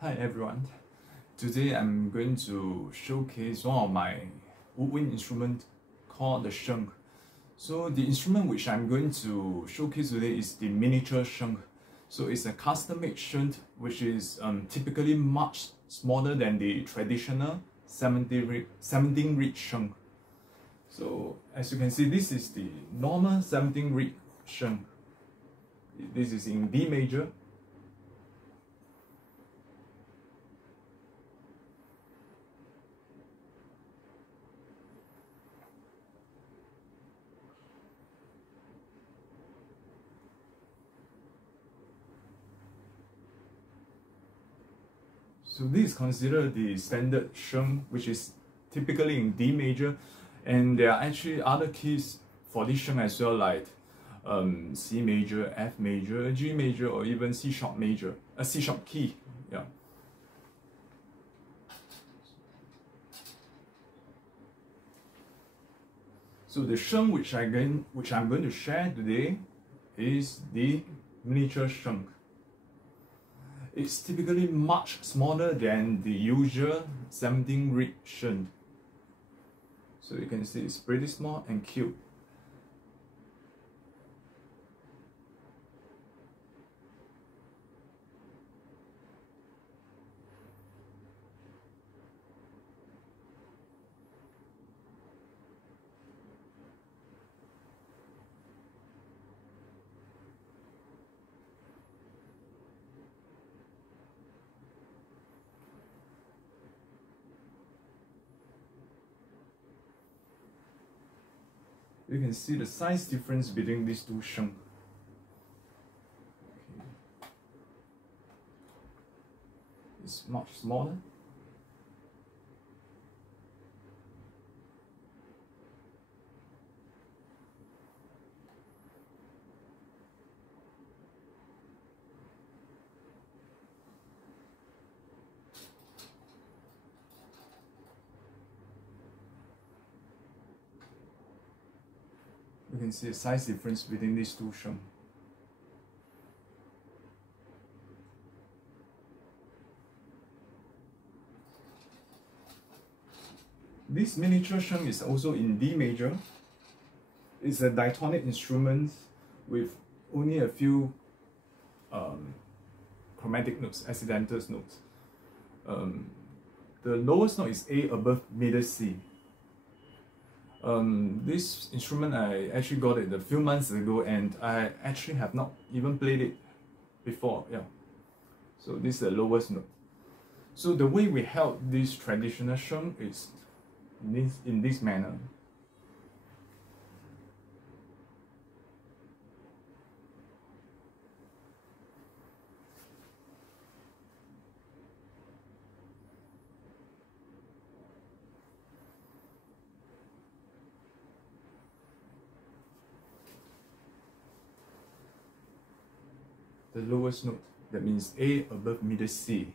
Hi everyone, today I'm going to showcase one of my woodwind instruments called the Sheng. So the instrument which I'm going to showcase today is the Miniature Sheng. So it's a custom-made Sheng which is typically much smaller than the traditional 17-reed Sheng. So as you can see, this is the normal 17-reed Sheng. This is in D major. So this is considered the standard Sheng, which is typically in D major, and there are actually other keys for this Sheng as well, like C major, F major, G major, or even C sharp major, a C sharp key. Yeah. So the Sheng which I'm going to share today is the Miniature Sheng. It's typically much smaller than the usual 17-reed Sheng. So you can see it's pretty small and cute. You can see the size difference between these two Sheng. Okay. It's much smaller. You can see a size difference between these two Sheng. This Miniature Sheng is also in D major. It's a diatonic instrument with only a few chromatic notes, accidental notes. The lowest note is A above middle C. This instrument, I actually got it a few months ago, and I actually have not even played it before. Yeah. So this is the lowest note. So the way we held this traditional Sheng is in this manner. The lowest note, that means A above middle C.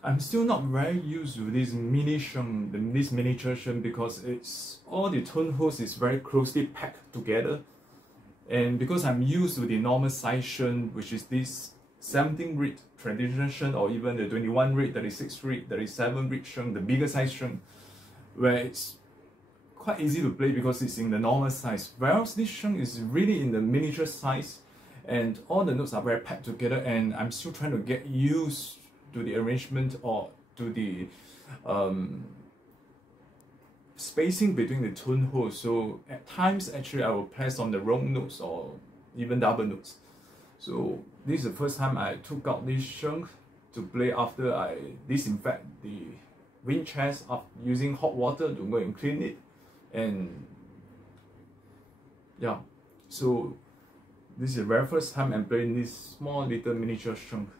I'm still not very used to this mini Sheng, this Miniature Sheng, because it's all the tone holes is very closely packed together, and because I'm used to the normal size Sheng, which is this 17-reed traditional Sheng, or even the 21-reed, 36-reed, 37-reed Sheng, the bigger size Sheng, where it's quite easy to play because it's in the normal size. Whereas this Sheng is really in the miniature size, and all the notes are very packed together, and I'm still trying to get used to the arrangement or to the spacing between the tone holes. So at times actually I will press on the wrong notes or even double notes. So this is the first time I took out this Sheng to play after I disinfect the wind chest using hot water to go and clean it. And yeah, so this is the very first time I'm playing this small little Miniature Sheng.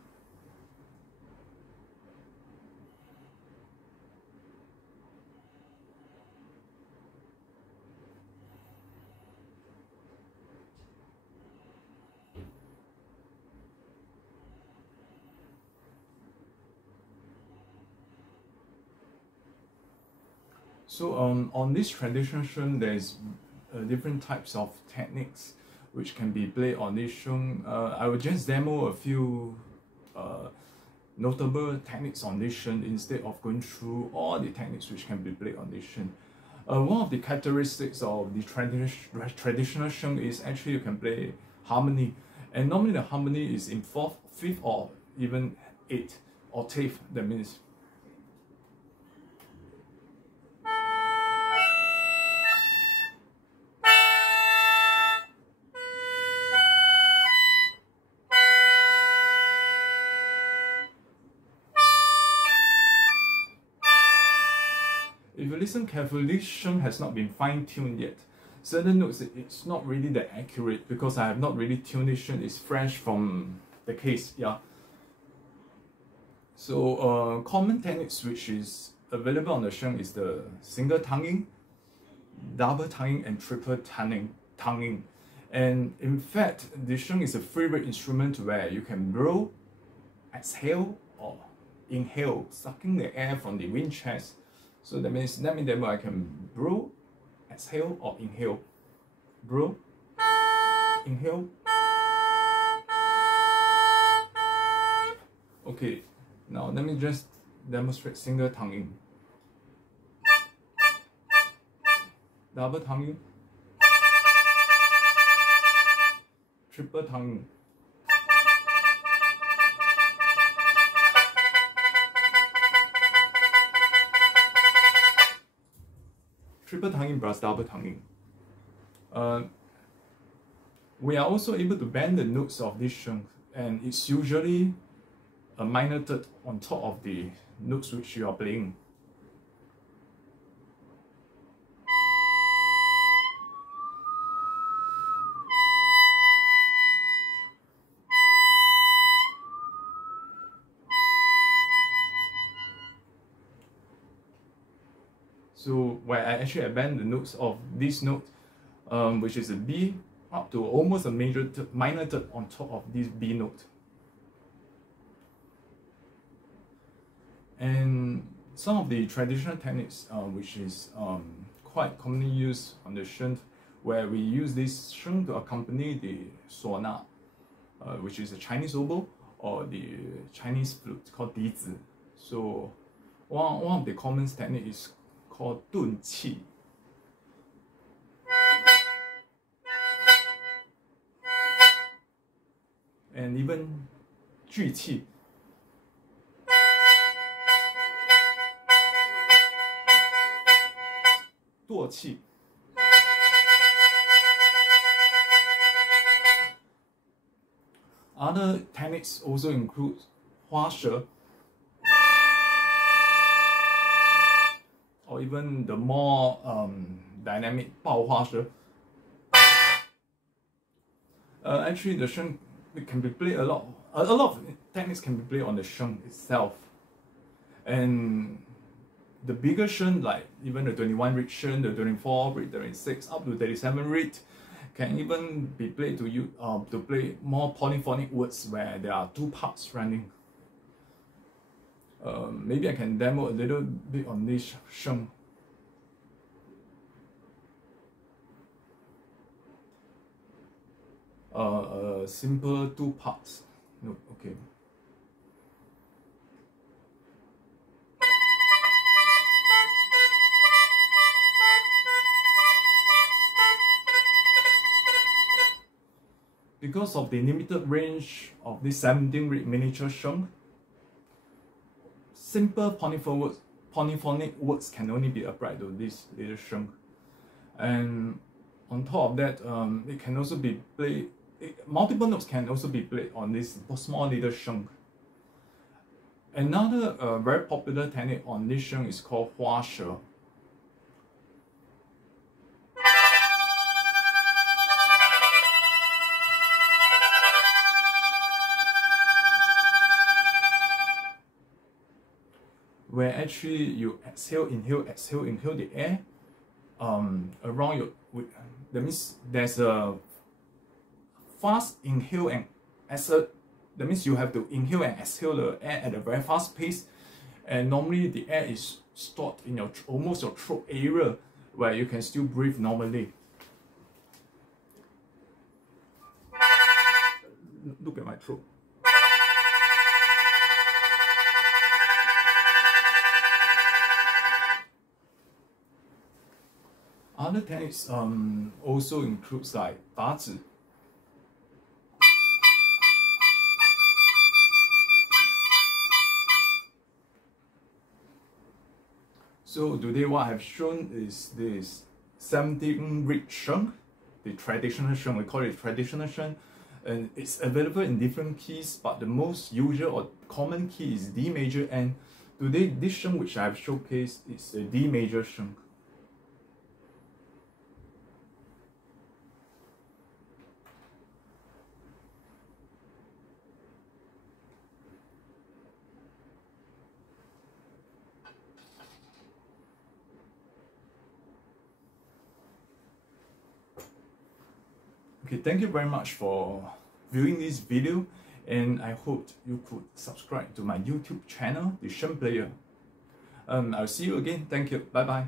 So on this traditional sheng, there's different types of techniques which can be played on this sheng. I will just demo a few notable techniques on this sheng instead of going through all the techniques which can be played on this sheng. One of the characteristics of the traditional sheng is actually you can play harmony, and normally the harmony is in 4th, 5th, or even 8th octave. That means if you listen carefully, this sheng has not been fine-tuned yet. Certain notes, it's not really that accurate because I have not really tuned this sheng. It's fresh from the case, yeah. So common techniques which is available on the sheng is the single tonguing, double tonguing, and triple tonguing. And in fact, the sheng is a free-rate instrument where you can blow, exhale, or inhale, sucking the air from the wind chest. So that means I can blow, exhale, or inhale. Blow, inhale. Okay, now let me just demonstrate single tonguing. Double tonguing. Triple tonguing. Triple tonguing plus double tonguing. We are also able to bend the notes of this sheng, and it's usually a minor third on top of the notes which you are playing. So where I actually bend the notes of this note, which is a B, up to almost a minor third on top of this B note. And some of the traditional techniques, which is quite commonly used on the sheng, where we use this sheng to accompany the suona, which is a Chinese oboe or the Chinese flute called Dazhi. So one of the common techniques is called Dunqi. And even Juqi. Duoqi. Other techniques also include Huashe, or even the more dynamic 爆花舌. Actually, the sheng can be played a lot of techniques can be played on the sheng itself. And the bigger sheng, like even the 21 reed sheng, the 24 reed, 36 up to 37 reed, can even be played to play more polyphonic words where there are 2 parts running. Maybe I can demo a little bit on this sheng. Simple 2 parts. No, okay. Because of the limited range of this 17-reed miniature sheng, simple polyphonic words can only be applied to this little sheng. And on top of that, it can also be played, multiple notes can also be played on this small little sheng. Another very popular technique on this sheng is called Huashe. Where actually you exhale, inhale the air around your, that means there's a fast inhale and exhale. That means you have to inhale and exhale the air at a very fast pace, and normally the air is stored in your almost your throat area where you can still breathe normally. Look at my throat. Other techniques also includes like Dazhi. So today what I've shown is this 17簧Sheng, the traditional Sheng, we call it traditional Sheng, and it's available in different keys, but the most usual or common key is D major, and today this Sheng which I've showcased is a D major Sheng. Okay, thank you very much for viewing this video, and I hope you could subscribe to my YouTube channel, The Sheng Player. I'll see you again. Thank you. Bye bye.